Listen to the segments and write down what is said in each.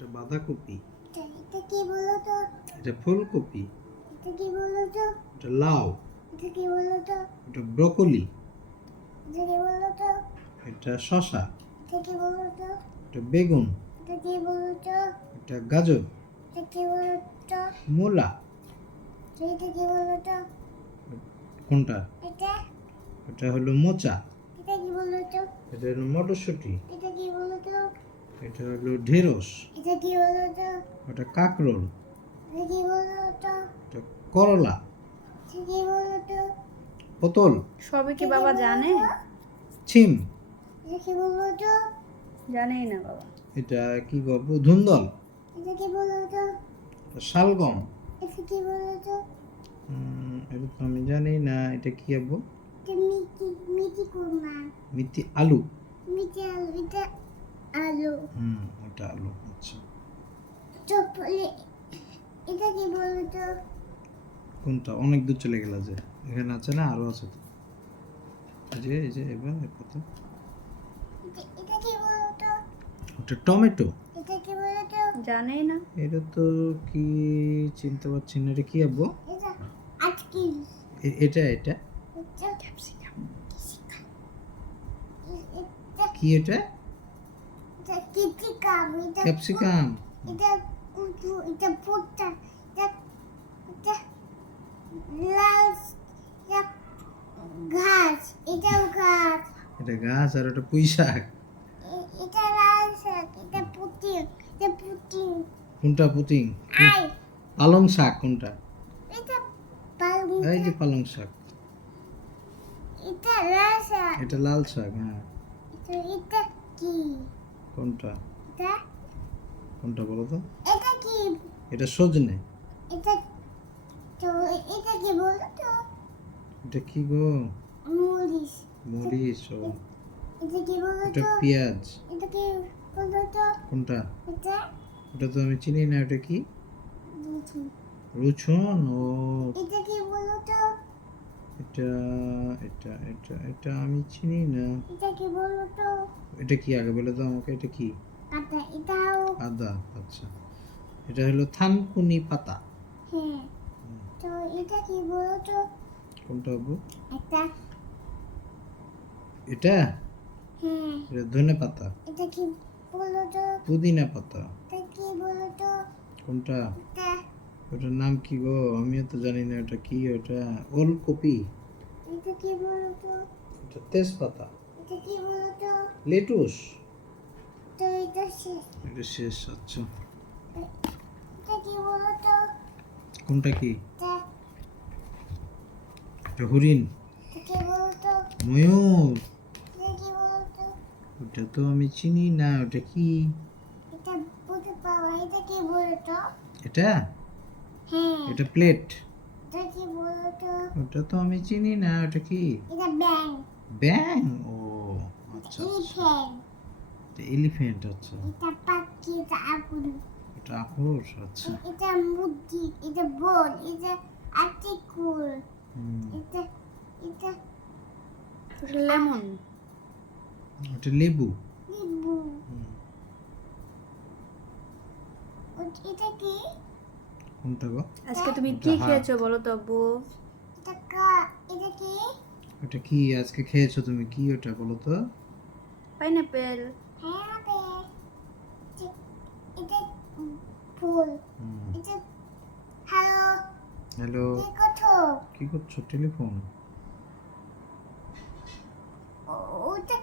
এটা বাঁধাকপি। এটা কি বলো তো? এটা ফুলকপি। এটা কি বলো তো? এটা লাউ। এটা কি বলো তো? এটা ব্রকলি। এটা কি বলো তো? এটা শসা। এটা কি বলো তো? এটা বেগুন। এটা কি বলো তো? এটা গাজর। এটা কি বলো তো? মূলা। এটা কি বলো তো? কোনটা? এটা এটা হলো মোচা। এটা কি বলো তো? এটা হলো মটরশুঁটি। এটা কি বলো তো? এটা হলো ঢেঁড়স। এটা কি বলো তো? এটা কাঁকরোল। এটা কি বলো তো? এটা করলা। এটা কি বলো তো? পটল। সবই কি বাবা জানে? ছিম। এটা কি বলো তো? জানেই না বাবা। এটা কি গল্প? ধুন্দল। এটা কি বলো তো? এটা শালগম। এটা কি বলো তো? এটা তো আমি জানি না, এটা কি আবু? এটা মিটি মিটি কুমড়া। মিথি আলু। মিটি আলু। এটা আলু। এটা আলু। আচ্ছা, চপলে। এটা কি বলো তো? কোনটা? অনেক দূর চলে গেল যে, এখানে আছে না, আরো আছে তো। এই যে এবার কত? এটা কি বলো তো? ওটা টমেটো। এটা কি বলো তো? জানেই না। এটা তো কি চিনতে পারছি না, এটা কি আবু? এটা আজকে এটা এটা ক্যাপসিকাম। এটা কি এটা? এটা ক্যাপসিকাম। এটা ক্যাপসিকাম। এটা কুচু। এটা পোটা। এটা এটা লাল। এটা ঘাস। এটাও ঘাস। এটা গাছ আর ওটা পুঁই শাক। এটা লাল শাক। এটা পুটি। এটা পুটি। কোনটা পুতিং? আই পালং শাক কোনটা? এটা পালং এই যে শাক। পালং শাক। এটা লাল শাক। এটা লাল শাক। হ্যাঁ, এটা কি? কোনটা? এটা কোনটা বলো তো? এটা কি? এটা সজনে। এটা তো এটা কি বলো তো? এটা কি গো? মরিচ। মরিচ। ও, এটা কি বলো এটা তো? পেঁয়াজ। এটা কি বলো তো? কোনটা? এটা ওটা তো আমি চিনি না, ওটা কি? বুঝি। রসুন। ও, এটা কি বলো তো? এটা এটা আমি চিনি না। এটা কি বলো তো? এটা কি আগে বলে দাও আমাকে, এটা কি? আটা। এটাও আদা। আচ্ছা, এটা হলো থানকুনি পাতা। হ্যাঁ। তো এটা কি বলো তো? কোনটা আবু? এটা এটা হ্যাঁ। এটা ধনে পাতা। এটা কি বলো তো? পুদিনা পাতা। এটা কি বলো তো? কোনটা? এটা ওটার নাম কি গো? আমিও তো জানি না ওটা কি। ওটা ওলকপি। এটা কি বলো তো? ওটা তেজপাতা। এটা কি বলো তো? লেটুস। তো এটা শেষ। এটা শেষ। আচ্ছা, এটা কি বলো তো? কোনটা কি? এটা এটা হরিণ। এটা কি বলো তো? ময়ূর। এটা কি বলো তো? ওটা তো আমি চিনি না, ওটা কি? এটা বলতে পারো। এটা কি বলো তো? এটা হ্যাঁ। এটা প্লেট। এটা কি বলো তো? ওটা তো আমি চিনি না, ওটা কি? এটা ব্যাং। ব্যাং। ও আচ্ছা, এলিফ্যান্ট। এটা এলিফ্যান্ট। আচ্ছা, এটা পাখি। এটা আগুন। এটা আখরোট। আচ্ছা। এটা মুরগি। এটা বল। এটা আর্টিকুল। হুম, এটা এটা লেমন। ওটা লেবু। লেবু। হুম, এটা কি? কোনটা গো? আজকে তুমি ওটা কি হাত। খেয়েছো বলো তো আব্বু? এটা এটা কি? ওটা কি আজকে খেয়েছো তুমি? কি ওটা বলো তো? পাইনাপেল। হ্যাঁ এটা ফুল। হুম, এটা হ্যালো। হ্যালো। কি করছো? কি করছো? টেলিফোন। ওটা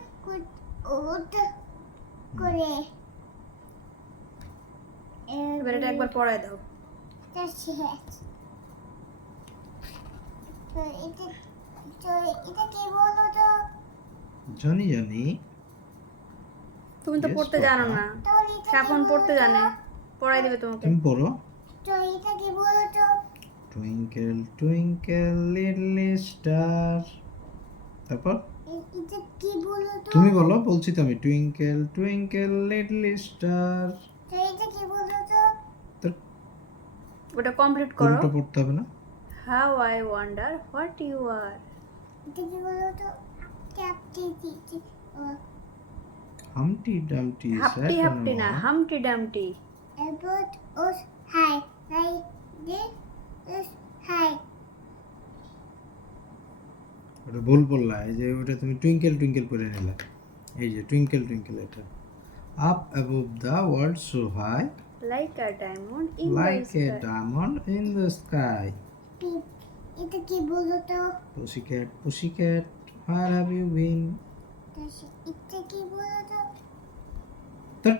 ওটা করে এবার এটা একবার পড়ায় দাও। এটা শেষ। তো এটা তো এটা কি বলো তো? জানি জানি। তুমি তো Yes, পড়তে জানো পাপা। না। তো এটা সাফন কি পড়তে বলো জানে, তো? পড়াই দিবে তোমাকে। তুমি পড়ো। তো এটা কি বলো তো? Twinkle twinkle little star. তারপর এটা কি বলো তো? তুমি বলো, বলছি তো আমি। Twinkle twinkle little star. তো এটা কি বলো তো? তো ওটা কমপ্লিট করো। পুরোটা পড়তে হবে না? How I wonder what you are. এটা কি বলো তো? ক্যাপটি হামটি ডামটি হাপটি স্যাট অন হাপটি না, হামটি ডামটি। A bird was high, like this is high. ওটা ভুল বললা, এই যে ওটা তুমি টুইঙ্কেল টুইঙ্কেল করে নিলা, এই যে টুইঙ্কেল টুইঙ্কেল এটা up above the world so high like a diamond in the like a sky. Diamond in the sky. Beep. এটা কি বলো তো? Pussycat pussycat where have you been. এটা কি বলো তো? ধ্যাৎ,